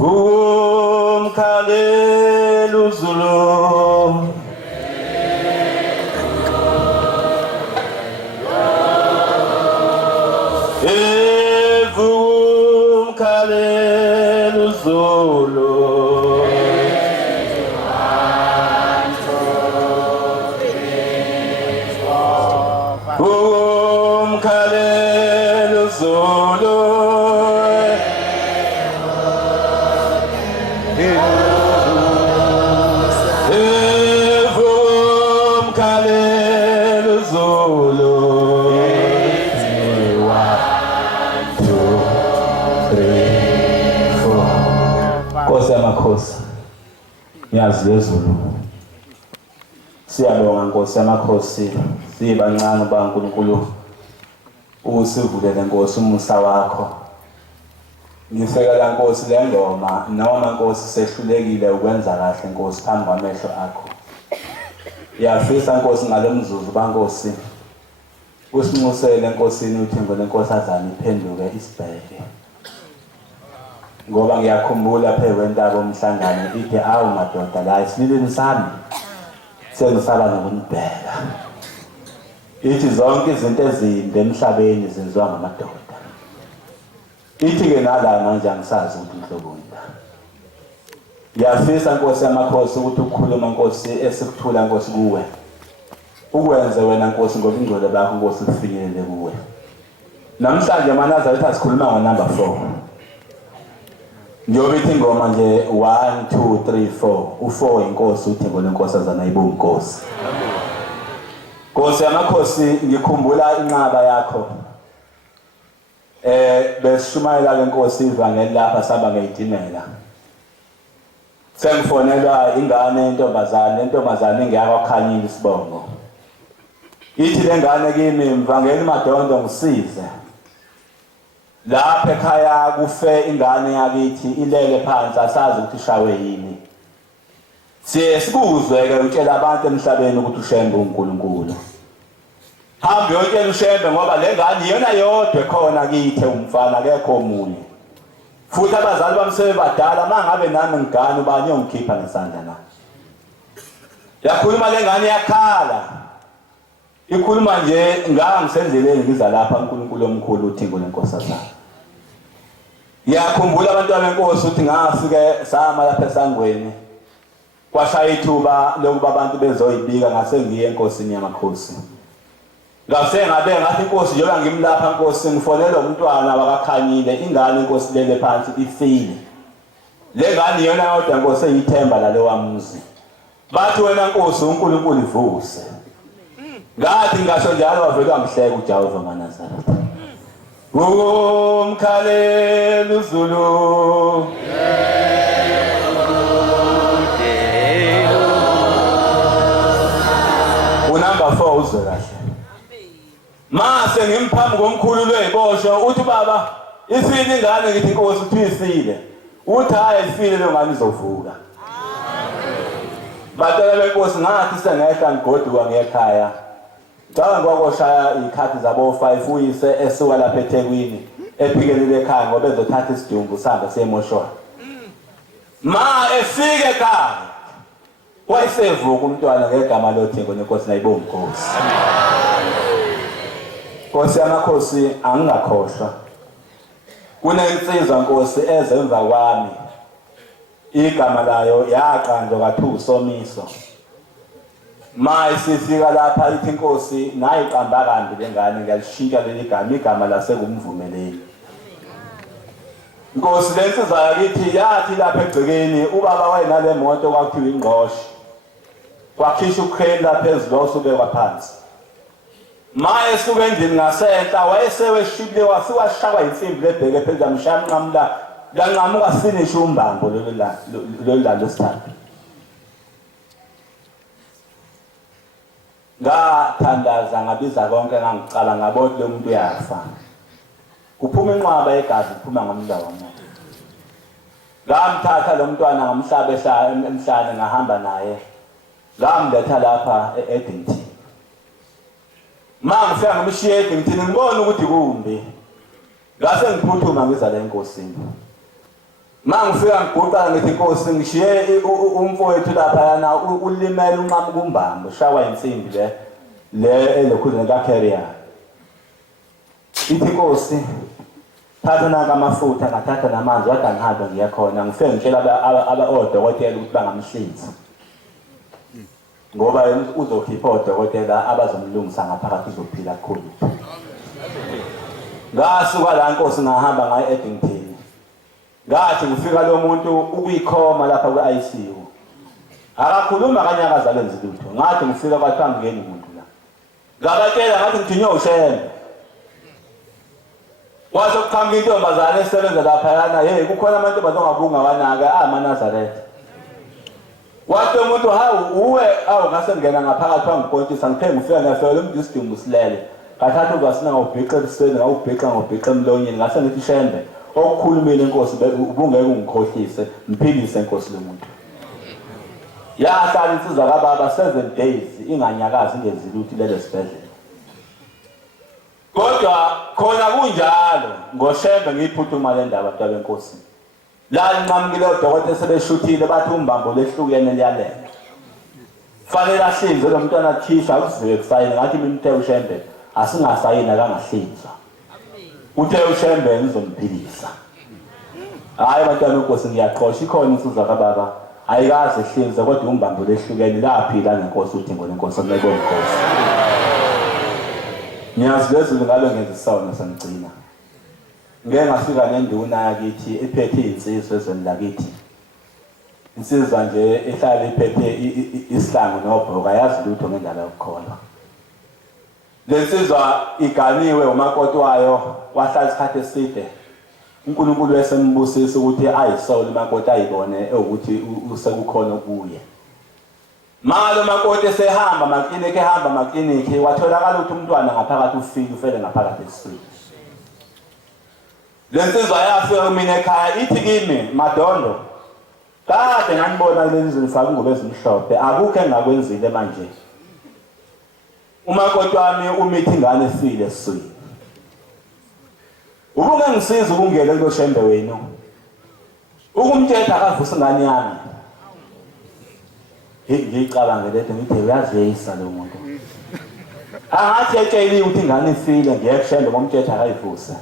Umkhaleli uZulu umkhaleli uZulu umkhaleli uZulu Nkosi ngiyazi lezulu siyabonga Nkosi yamakhosi sibancane baNkulunkulu usivulele Nkosi umusa wakho ngisekela Nkosi le ngoma noma Nkosi sehlulekile ukwenza kahle Nkosi phambi kwamehlo akho yafisa Nkosi ngalomzuzu baNkosi usinxusele Nkosini uThembo leNkosazana iphenduke isibheke ngoba ngiyakhumbula phe kwentaba omhlangano ithi awu madoda la isililini sami sengisaba nokunibheka ithi zonke izinto ezimbi emhlabeni zenziwa ngamadoda ithi ke nala manje angisazi ukuthi mhloboni ngiyafisa Nkosi yamakhosi ukuthi ukukhuluma Nkosi esikuthula Nkosi kuwe ukwenze wena Nkosi ngoba ingcwele bakho Nkosi kufinyelele kuwe namhlanje manazaretha asikhuluma ngo-number 4 njengoba ithi ingoma nje 1 2 3 4 u4 inkosi uThembo leNkosazana ayibonge Nkosi Nkosi yamakhosi ngikhumbula inqaba yakho besishumayela ke Nkosi ivangeli lapha saba ngeyidimela sengifonelwa ingane intombazane engiyakwakhanyile isibongo ithi lengane kimi mvangeli Madondo ngisize lapha ekhaya kufe ingane yakithi ilele phansi asazi ukuthi ishawe yini sikuzwe ke utshela abantu emhlabeni ukuthi ushembe uNkulunkulu hambe uyotshela ushembe ngoba le ngane iyona yodwa khona kithi umfana akekho omunye futhi abazali bami sebadala mangabe nami ngigane ubani ongikhipha ngesandla na yakhuluma le ngane yakhala ikhuluma nje ngangisenzeleni ngiza lapha uNkulunkulu omkhulu uThembo leNkosazana yakhumbula abantwana beNkosi ukuthi ngafike sama lapha esangweni kwashaya ithuba lokuba abantu bezoyibika ngase ngiye enkosini yamakhosi ngase ngabe ngathi inkosi njengoba ngimlapha Nkosi ngifonela umntwana wakakhanyile ingane inkosi lele phansi ifile le ngane iyona yodwa Nkosi eyithemba lalo wamuzi bathi wena Nkosi uNkulunkulu ivuse ngathi ngasho njalo wavela wamhleka uJehova maNazaretha umkhaleli uZulu unumber 4 uzwe kahle mase ngimphambi komkhulu lweyibosho uthi baba isini ingane ngithi Nkosi uthi isile uthi hayi isile lo ngane izovuka batala beNkosi ngathi sengehla ngigoduka ngekhaya Ngicabanga kwakoshaya ikhathi zabo 5 uyise esuka lapha eThekwini ephikelele ekhaya ngoba ezothatha isidumbu samba semoshwa ma efike ekhaya wayesevuka umntwana ngegama loThembo leNkosi ayibonge Nkosi Nkosi yamakhosi angingakhohlwa kunensizwa Nkosi ezemva kwami igama layo yaqanjwa kathu Somiso Maye sifika lapha ithi Nkosi nayi qamba kambi lengane ngiyalishintsha leli igama lasekumvumeleni Nkosi lensizwa yakithi yathi lapha egcekeni ubaba wayenale moto kwakuthiwa ingqoshi kwakhishwa uCrane lapha phezulu usube kwaphansi Maye suke endlini ngasenhla wayeseweshibile wasiwashaywa insimbi lebheke phezulu amshanqamla lanqamuka finish umbambo lo losithathu ngathandaza ngabiza konke ngangicala ngabona lo muntu uyafa kuphuma inqwaba egazi kuphuma ngomlawo wami ngamthatha lo mntwana ngamhlaba emhlane ngahamba naye ngamletha lapha eEdington mangifika ngimshiye eEdington ngibona ukuthi kumbi ngase ngiphuthuma ngiza la enkosini Mangifika ngiguqa ngithi Nkosi ngishiye umfowethu lapha yana ulimele unqamuka umbambo shawa insimbi le elokhuzeni kaCarrier. Ithi Nkosi thatha naka amafutha ngathatha namanzi wathi angihambe ngiyakhona ngifike ngitshela odokotela ukuthi bangamhlinzi. Ngoba uzokhipha odokotela abazomlungisa ngaphakathi uzophila kakhulu. Ngasuka la Nkosi ngahamba ngaye eDington. Ngathi ngifika lo muntu ukuyikhoma lapha kwe-ICU. Akakhuluma kanye akazalenza lutho. Ngathi ngifika kwathiwa ngene umuntu la. Ngabatshela ngathi ngithinywe ushembe. Wathi ukuqhamuka intombazane esebenza lapha yana, hey kukhona amantombazane ongabunga wanaka amaNazaretha. Wathi umuntu hawu uwe ngase ngena ngaphakathi kwangikontisa ngiphe ngifika ngafela lo muntu isidumbu silele. Ngathatha uzasina ngawubhiqa ebusweni ngawubhiqa emlonyeni ngase ngithi shembe. Okukhulumile Nkosi ubungeke ungikhohlise mphilise Nkosi lo muntu. Yahlala insizwa kaBaba 7 days inganyakazi ingenzile ukuthi lele sibhedlela. Kodwa khona kunjalo ngoshembe ngiyiphuthuma le ndaba abantu beNkosi. La nqamukile odokotela sebeshuthile bathi umbambo lehlukene liyalela. Fanele ahlinze lo mntwana athisha akuziwe kusayina ngathi iminthe ushembe asingasayina kangahlinzwa. Uthe ushembe ngizomphilisa. Hayi bantwana beNkosi ngiyaqhosha ikhona insizwa kaBaba ayikaze ehlinze kodwa umbambo lehlukene laphila neNkosi uthi ngone Nkosi ngeke Nkosi. Ngiyazi lezulu ngalo ngenza isona sangigcina. Ngeke ngafika nenduna yakithi ephethe insizwe ezweni lakithi. Insizwa nje ehlala iphethe isihlangu nobhoka yazi lutho ngendaba yokukholwa. Lensizwa iganiwe umakoti wayo wahlala isikhathi eside. uNkulunkulu esembusisa ukuthi ayisole umakoti ayibone ukuthi usekukhona kuye. Malo makoti esehamba makliniki ehamba makliniki watholakala ukuthi umntwana ngaphakathi ufele ngaphakathi esiswini. Lensizwa yafika kumina ekhaya ithi kimi Madondo kade nganibona lezi zifaka ingubo ezimhlophe akukho engakwenzile manje. Umakoti wami umithi ingane efile esiswini. Ubuke ngisiza ukungena kulo shembe wenu. Ukumthetha akavusa ingane yami. Ngicabanga lethe ngithi uyazeyisa lo muntu. Angathi etsheliwe ukuthi ingane ifile ngiyekushembe ngomthetha akayivuse.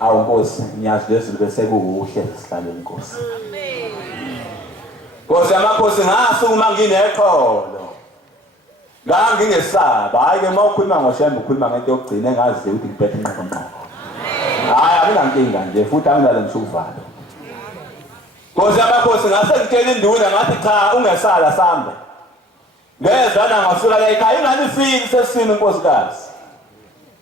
Awu Nkosi ngiyazi lezulu bese kuhle sihlale Nkosi. Amen. Nkosi amakhosi ngasukuma ngineqholo. Ngingesaba hayi ke mawukhuluma ngoshembe ukhuluma ngento yokugcina engazi ukuthi ngiphethe inqoqo. Hayi akunankinga nje futhi angilale ngisuvalo. Nkosi amakhosi ngase ngitshela induna ngathi cha ungesala sambe. Ngezana ngafika la ekhaya ingane ifile sesini Nkosikazi.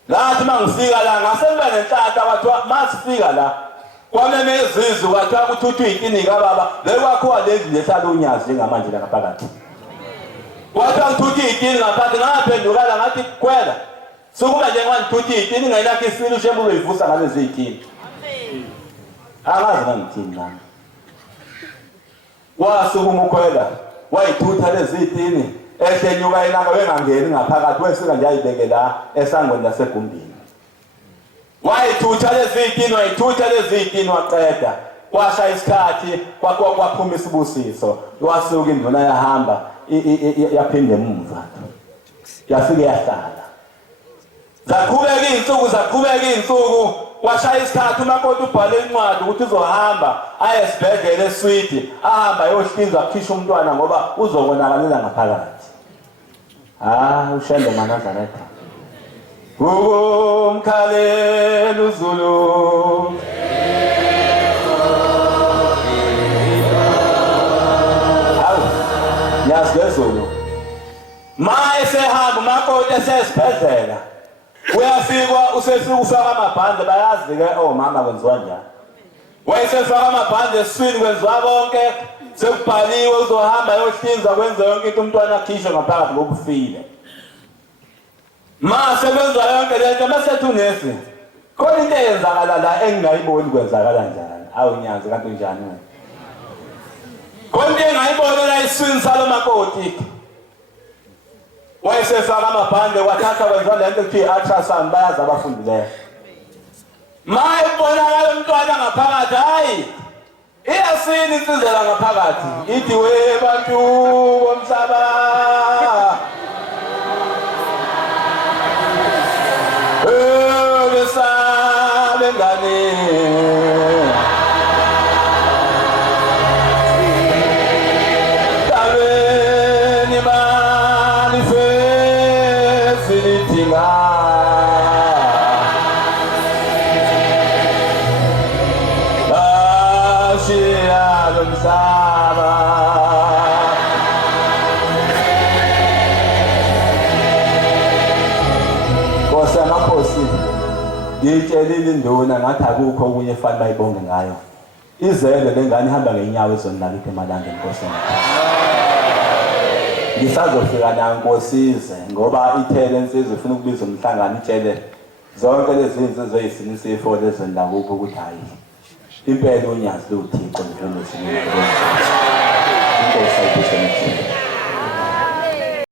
Ngathi mangifika la ngase ngibe nenhlahla wathiwa masifika la kwameme izizwe wathiwa ukuthi uthi uyinkinika baba lekwakho lezi lehlala unyazi njengamanje la ngaphakathi. Wathiwa ngithuthi iy'tini ngaphansi ngaphendukala ngathi kwela sukuma nje ngithuthi iy'tini ngayilakho isilo ushembe uzoyivusa ngalezi iy'tini. Angazi ngangithini nami. Wasukuma ukhwela wayithutha lezi iy'tini ehlenyuka ilanga wengangeni ngaphakathi wesika nje ayibeke la esangweni lasegumbini. Wayithutha lezi iy'tini waqeda kwashaya isikhathi kwaphuma isibusiso wasuka induna yahamba yaphinde emuva yafike yahlala. Zaqhubeka iy'nsuku kwashaya isikhathi umakoti ubhale incwadi ukuthi uzohamba aye esibhedlela eSwidi ahamba ayohlinzwa akhishwe umntwana ngoba uzobonakalela ngaphakathi. Ushembe maNazaretha umkhalela uZulu yazezulu esehamba umakoti esesibhedlela uyafika usefika ufaka amabhande bayazi-ke omama kwenziwa njani. Wayesefaka amabhande esiswini kwenziwa konke sekubhaliwe uzohamba ayohlinzwa kwenza yonke into umntwana akhishwe ngaphakathi ngokufile. Sekwenziwa yonke lento masethi unesi khona into eyenzakala la engingayiboni kwenzakala njani. Awunyazi kanti njani wena. Khona into engayibona la esiswini salo makoti. Wayesefaka amabhande wathatha wenza lento kuthiwa i-ultrasound bayazi abafundileyo. Ibonakala umntwana ngaphakathi hayi iyasini insizela ngaphakathi ithi we bantu bomhlaba besabe ngane dalweni manifesti litinga Saba Nkosi amakhosi ngitshelile induna ngathi akukho okunye efanele bayibonge ngayo izele lengane ihamba ngenyawo ezonilakithe emalanga Nkosi ngisazofika nayo Nkosize ngoba ithele insizwe ufuna ukubiza umhlangano itshele zonke lezi zinto ezoyisinisa ifo lezweni lakubo ukuthi hayi impela unyazi lothixo njalo sinye